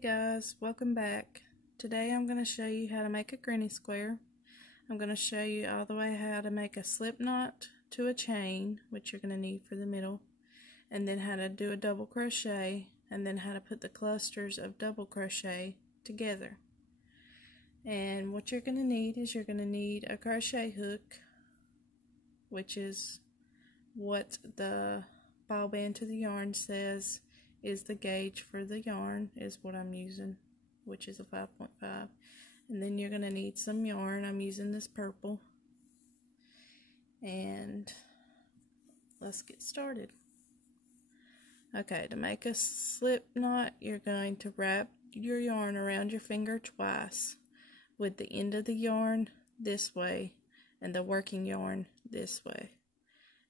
Hey guys, welcome back. Today I'm going to show you how to make a granny square. I'm going to show you all the way how to make a slip knot to a chain, which you're going to need for the middle, and then how to do a double crochet, and then how to put the clusters of double crochet together. And what you're going to need is you're going to need a crochet hook, which is what the ball band to the yarn says is the gauge for the yarn, is what I'm using, which is a 5.5. And then you're going to need some yarn. I'm using this purple. And let's get started. Okay, to make a slip knot, you're going to wrap your yarn around your finger twice, with the end of the yarn this way and the working yarn this way.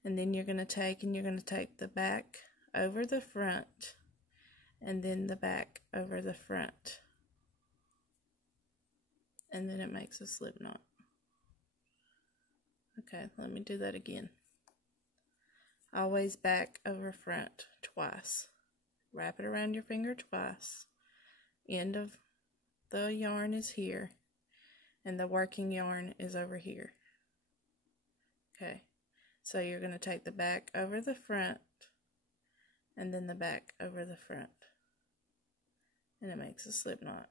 And then you're going to take the back over the front, and then the back over the front, and then it makes a slip knot. Okay, let me do that again. Always back over front twice. Wrap it around your finger twice. End of the yarn is here, and the working yarn is over here. Okay, so you're going to take the back over the front, and then the back over the front, and it makes a slip knot.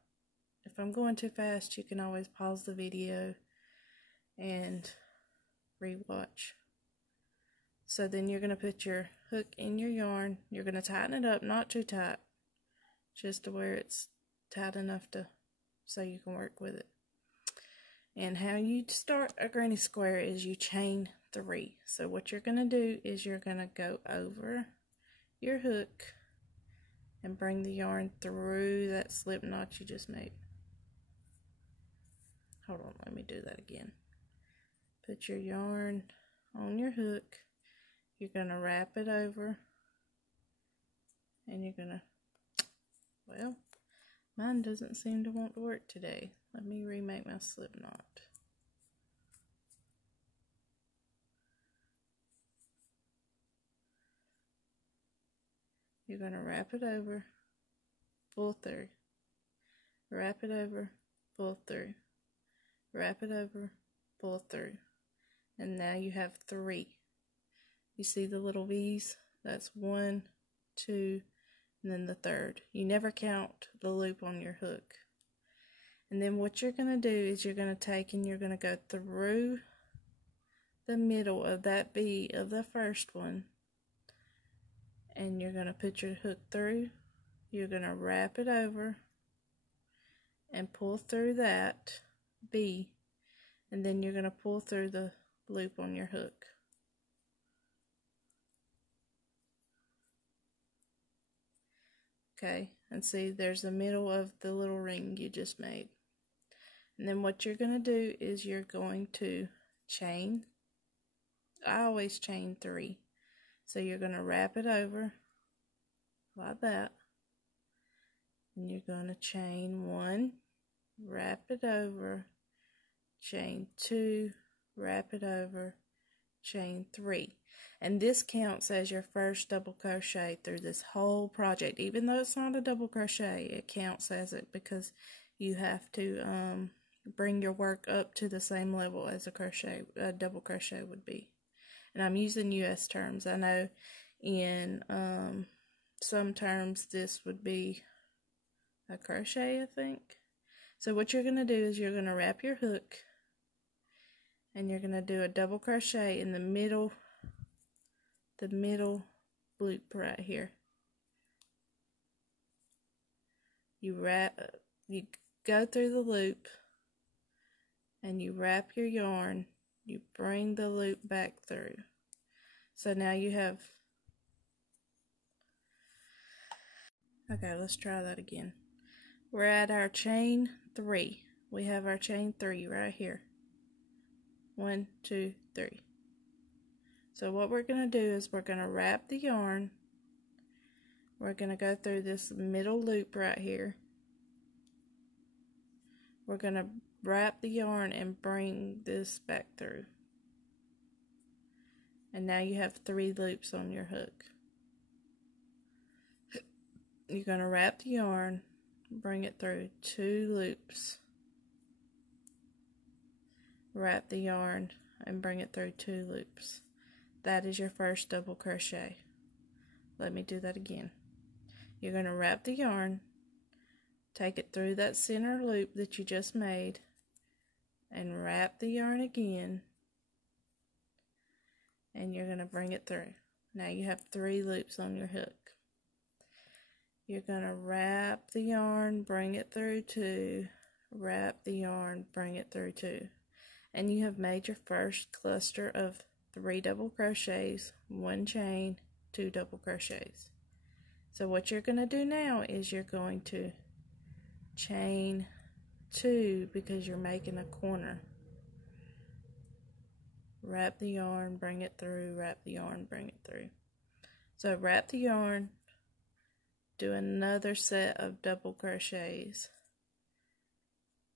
If I'm going too fast, you can always pause the video and rewatch. So then you're going to put your hook in your yarn. You're going to tighten it up, not too tight, just to where it's tight enough so you can work with it. And how you start a granny square is you chain 3. So what you're going to do is you're going to go over your hook and bring the yarn through that slip knot you just made. Hold on, let me do that again. Put your yarn on your hook. You're going to wrap it over, and you're going to, well, mine doesn't seem to want to work today. Let me remake my slip knot. You're going to wrap it over, pull through, wrap it over, pull through, wrap it over, pull through, and now you have 3. You see the little V's? That's 1, 2, and then the third. You never count the loop on your hook. And then what you're going to do is you're going to take and you're going to go through the middle of that V of the first one, and you're going to put your hook through. You're going to wrap it over and pull through that V, and then you're going to pull through the loop on your hook. Okay, and see, there's the middle of the little ring you just made. And then what you're going to do is you're going to chain. I always chain 3. So you're going to wrap it over like that. And you're going to chain 1, wrap it over, chain 2, wrap it over, chain 3. And this counts as your first double crochet through this whole project. Even though it's not a double crochet, it counts as it, because you have to bring your work up to the same level as a double crochet would be. And I'm using US terms. I know in some terms this would be a crochet, I think. So what you're going to do is you're going to wrap your hook, and you're going to do a double crochet in the middle loop right here. You go through the loop, and you wrap your yarn. You bring the loop back through. So now you have, okay, let's try that again. We're at our chain 3. We have our chain 3 right here. 1, 2, 3. So what we're going to do is we're going to wrap the yarn. We're going to go through this middle loop right here. We're going to wrap the yarn and bring this back through. And now you have 3 loops on your hook. You're going to wrap the yarn, bring it through 2 loops, wrap the yarn, and bring it through 2 loops. That is your first double crochet. Let me do that again. You're going to wrap the yarn, take it through that center loop that you just made, and wrap the yarn again, and you're going to bring it through. Now you have 3 loops on your hook. You're going to wrap the yarn, bring it through 2, wrap the yarn, bring it through 2. And you have made your first cluster of 3 double crochets, 1 chain, 2 double crochets. So what you're going to do now is you're going to chain 2 because you're making a corner. Wrap the yarn, bring it through, wrap the yarn, bring it through. So wrap the yarn, do another set of double crochets,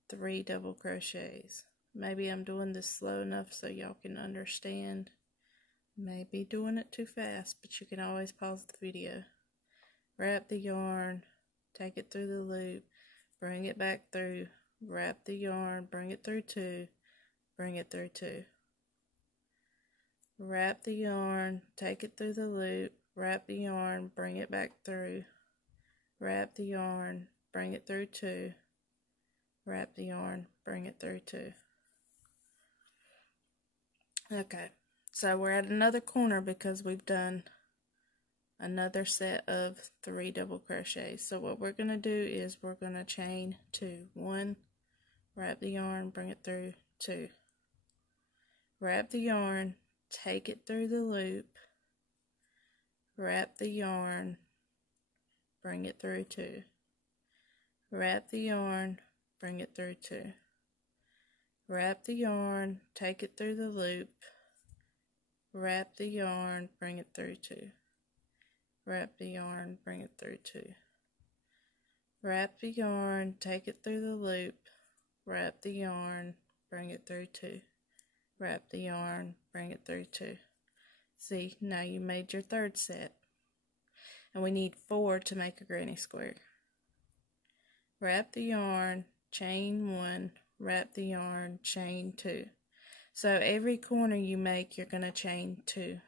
3 double crochets. Maybe I'm doing this slow enough so y'all can understand. Maybe doing it too fast, but you can always pause the video. Wrap the yarn, take it through the loop, bring it back through, wrap the yarn, bring it through 2, bring it through 2. Wrap the yarn, take it through the loop, wrap the yarn, bring it back through, wrap the yarn, bring it through 2, wrap the yarn, bring it through 2. Okay, so we're at another corner because we've done another set of 3 double crochets. So what we're going to do is we're going to chain 2. 1, wrap the yarn, bring it through 2. Wrap the yarn, take it through the loop, wrap the yarn, bring it through 2. Wrap the yarn, bring it through 2. Wrap the yarn, take it through the loop, wrap the yarn, bring it through 2. Wrap the yarn, bring it through 2. Wrap the yarn, take it through the loop, wrap the yarn, bring it through 2. Wrap the yarn, bring it through 2. See, now you made your third set. And we need 4 to make a granny square. Wrap the yarn, chain 1, wrap the yarn, chain 2. So every corner you make, you're going to chain 2.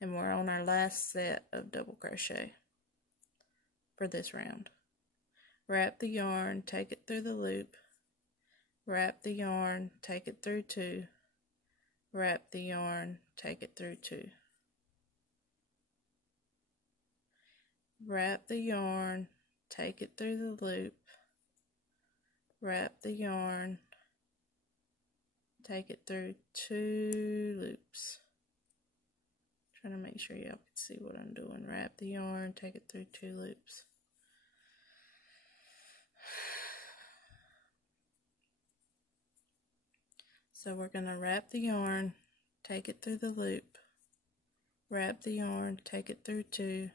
And we're on our last set of double crochet for this round. Wrap the yarn, take it through the loop, wrap the yarn, take it through 2, wrap the yarn, take it through 2. Wrap the yarn, take it through the loop, wrap the yarn, take it through 2 loops. Trying to make sure y'all can see what I'm doing. Wrap the yarn, take it through 2 loops. So we're going to wrap the yarn, take it through the loop, wrap the yarn, take it through 2,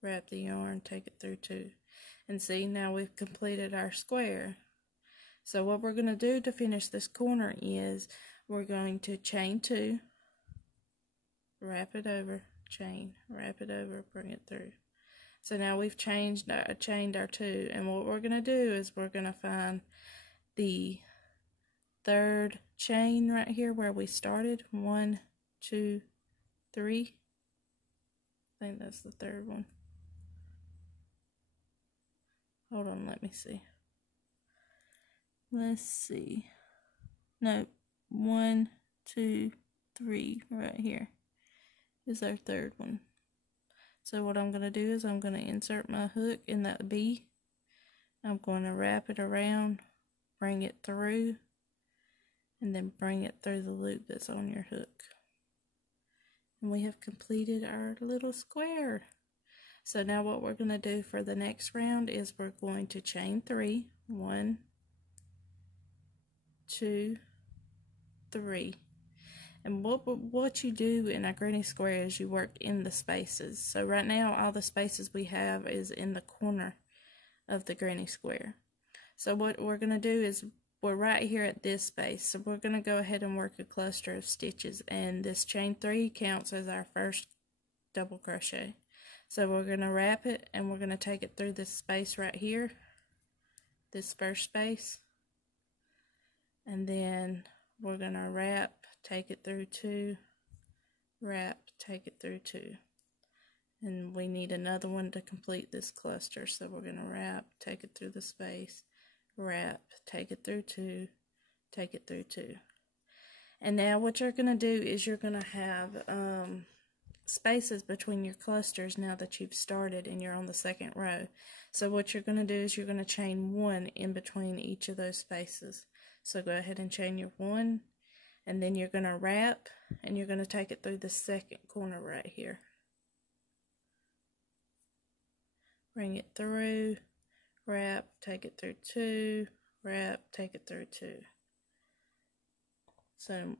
wrap the yarn, take it through 2. And see, now we've completed our square. So what we're going to do to finish this corner is we're going to chain 2, wrap it over, chain, wrap it over, bring it through. So now we've chained our 2, and what we're going to do is we're going to find the third chain right here where we started. 1, 2, 3. I think that's the third one. Hold on, let me see. Let's see. No, 1, 2, 3 right here is our third one. So what I'm going to do is I'm going to insert my hook in that B. I'm going to wrap it around, bring it through, and then bring it through the loop that's on your hook. And we have completed our little square. So now what we're going to do for the next round is we're going to chain 3. 1, 2, 3. And what you do in a granny square is you work in the spaces. So right now all the spaces we have is in the corner of the granny square. So what we're going to do is we're right here at this space. So we're going to go ahead and work a cluster of stitches, and this chain 3 counts as our first double crochet. So we're going to wrap it, and we're going to take it through this space right here, this first space, and then we're going to wrap, take it through 2, wrap, take it through 2. And we need another one to complete this cluster, so we're going to wrap, take it through the space, wrap, take it through 2, take it through 2. And now what you're going to do is you're going to have spaces between your clusters now that you've started and you're on the second row. So what you're going to do is you're going to chain 1 in between each of those spaces. So go ahead and chain your 1, and then you're going to wrap, and you're going to take it through the second corner right here. Bring it through, wrap, take it through 2, wrap, take it through 2. So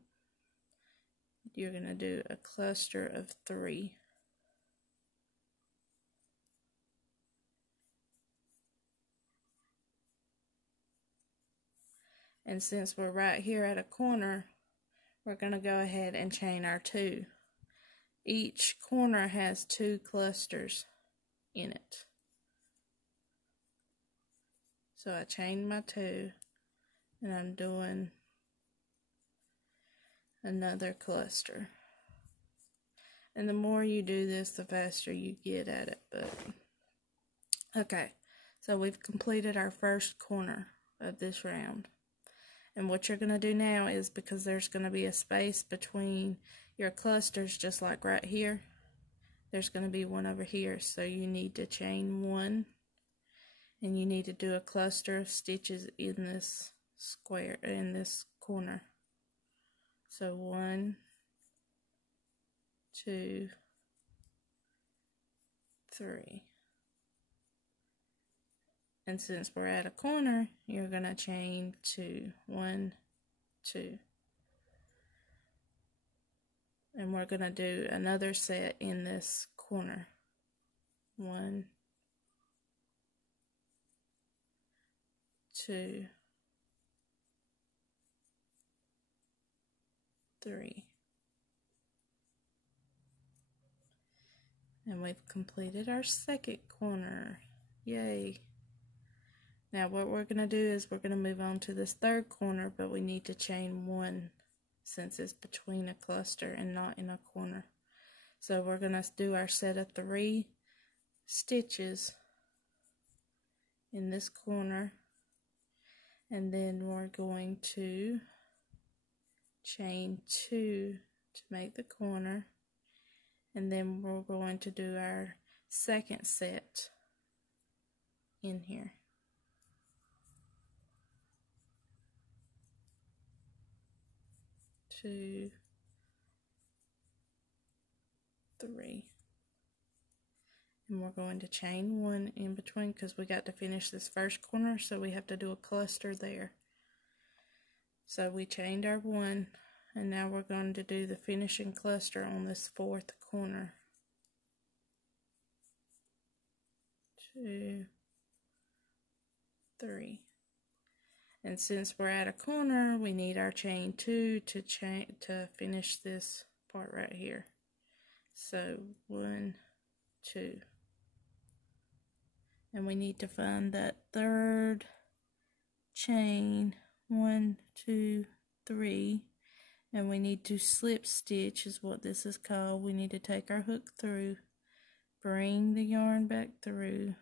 you're going to do a cluster of 3. And since we're right here at a corner, we're going to go ahead and chain our 2. Each corner has 2 clusters in it. So I chained my 2, and I'm doing another cluster. And the more you do this, the faster you get at it. But okay, so we've completed our first corner of this round. And what you're going to do now is, because there's going to be a space between your clusters, just like right here, there's going to be one over here. So you need to chain 1, and you need to do a cluster of stitches in this square, in this corner. So 1, 2, 3. And since we're at a corner, you're going to chain 2. 1, 2. And we're going to do another set in this corner. 1, 2, 3. And we've completed our second corner. Yay! Now what we're going to do is we're going to move on to this third corner, but we need to chain 1 since it's between a cluster and not in a corner. So we're going to do our set of 3 stitches in this corner, and then we're going to chain 2 to make the corner, and then we're going to do our second set in here. 2, 3, and we're going to chain 1 in between because we got to finish this first corner, so we have to do a cluster there. So we chained our 1, and now we're going to do the finishing cluster on this 4th corner. 2, 3. And since we're at a corner, we need our chain 2 to finish this part right here. So 1, 2. And we need to find that third chain. 1, 2, 3. And we need to slip stitch is what this is called. We need to take our hook through, bring the yarn back through.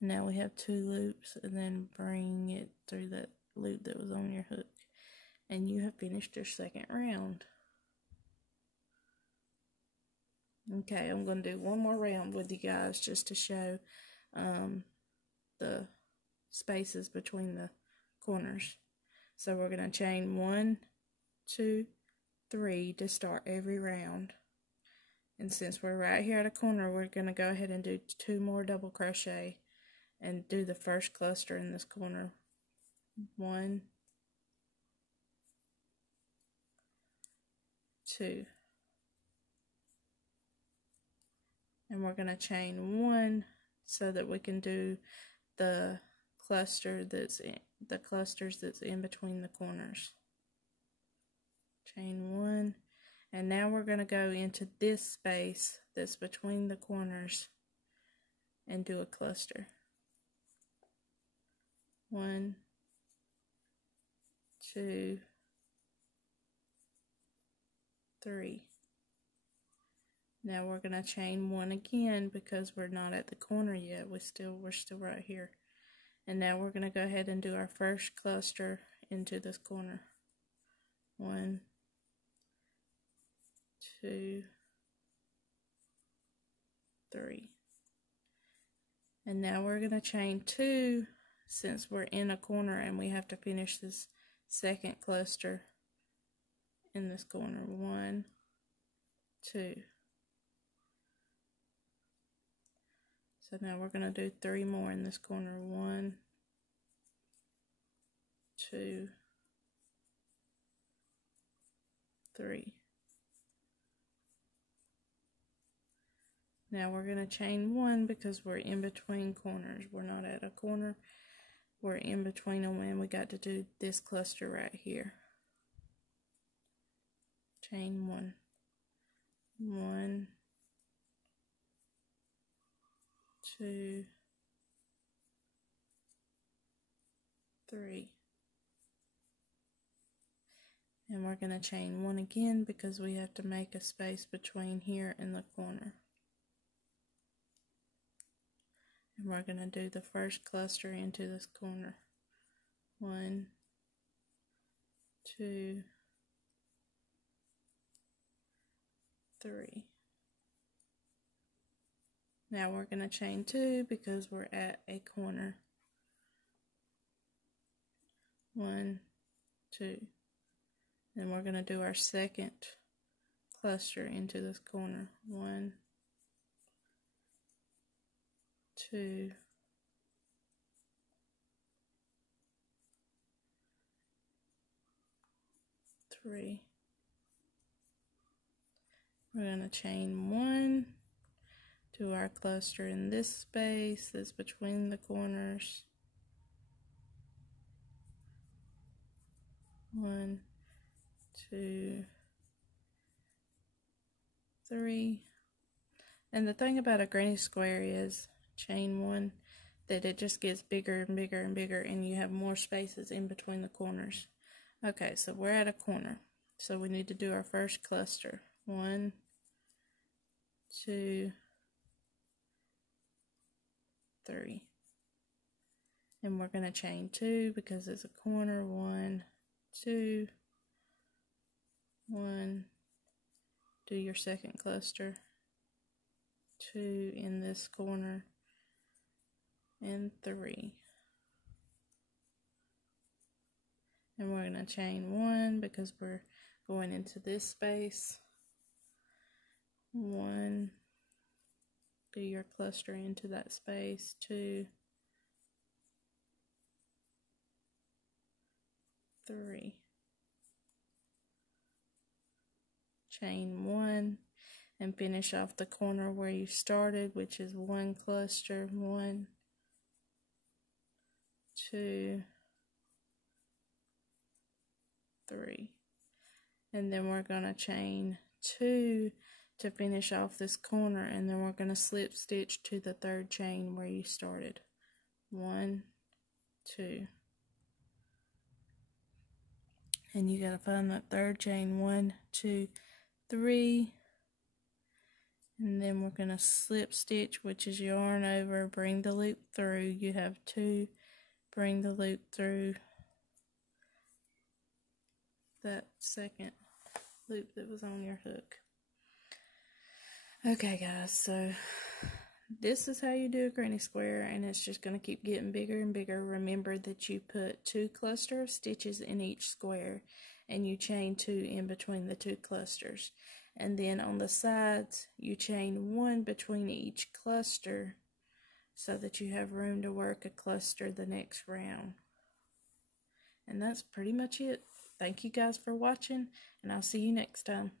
Now we have 2 loops, and then bring it through that loop that was on your hook. And you have finished your second round. Okay, I'm going to do one more round with you guys just to show the spaces between the corners. So we're going to chain 1, 2, 3 to start every round. And since we're right here at a corner, we're going to go ahead and do 2 more double crochet and do the first cluster in this corner. 1, 2. And we're going to chain 1 so that we can do the clusters that's in between the corners. Chain 1, And now we're going to go into this space that's between the corners and do a cluster. 1, 2, 3. Now we're going to chain 1 again because we're not at the corner yet. We're still right here. And now we're going to go ahead and do our first cluster into this corner. 1, 2, 3. And now we're going to chain 2 since we're in a corner and we have to finish this second cluster in this corner. 1, 2. So now we're going to do 3 more in this corner. 1, 2, 3. Now we're going to chain 1 because we're in between corners. We're not at a corner. We're in between them, and we got to do this cluster right here. Chain 1. 1, 2, 3. And we're going to chain 1 again because we have to make a space between here and the corner. And we're going to do the first cluster into this corner. 1, 2, 3. Now we're going to chain 2 because we're at a corner. 1, 2. Then we're going to do our second cluster into this corner. 1, 2, 3. We're going to chain 1, do our cluster in this space that's between the corners. 1, 2, 3. And the thing about a granny square is chain 1 that it just gets bigger and bigger and bigger, and you have more spaces in between the corners. Okay, so we're at a corner, so we need to do our first cluster. 1, 2, 3. And we're going to chain 2 because it's a corner. 1, 2, 1. Do your second cluster. 2 in this corner, and 3. And we're going to chain 1 because we're going into this space. 1. Do your cluster into that space. 2, 3. Chain 1 and finish off the corner where you started, which is 1 cluster. 1, 2, 3. And then we're going to chain 2 to finish off this corner, and then we're going to slip stitch to the third chain where you started. 1, 2. And you got to find that third chain. 1, 2, 3. And then we're going to slip stitch, which is yarn over, bring the loop through. You have 2, bring the loop through that second loop that was on your hook. Okay guys, so this is how you do a granny square, and it's just going to keep getting bigger and bigger. Remember that you put 2 cluster of stitches in each square, and you chain 2 in between the 2 clusters. And then on the sides, you chain 1 between each cluster so that you have room to work a cluster the next round. And that's pretty much it. Thank you guys for watching, and I'll see you next time.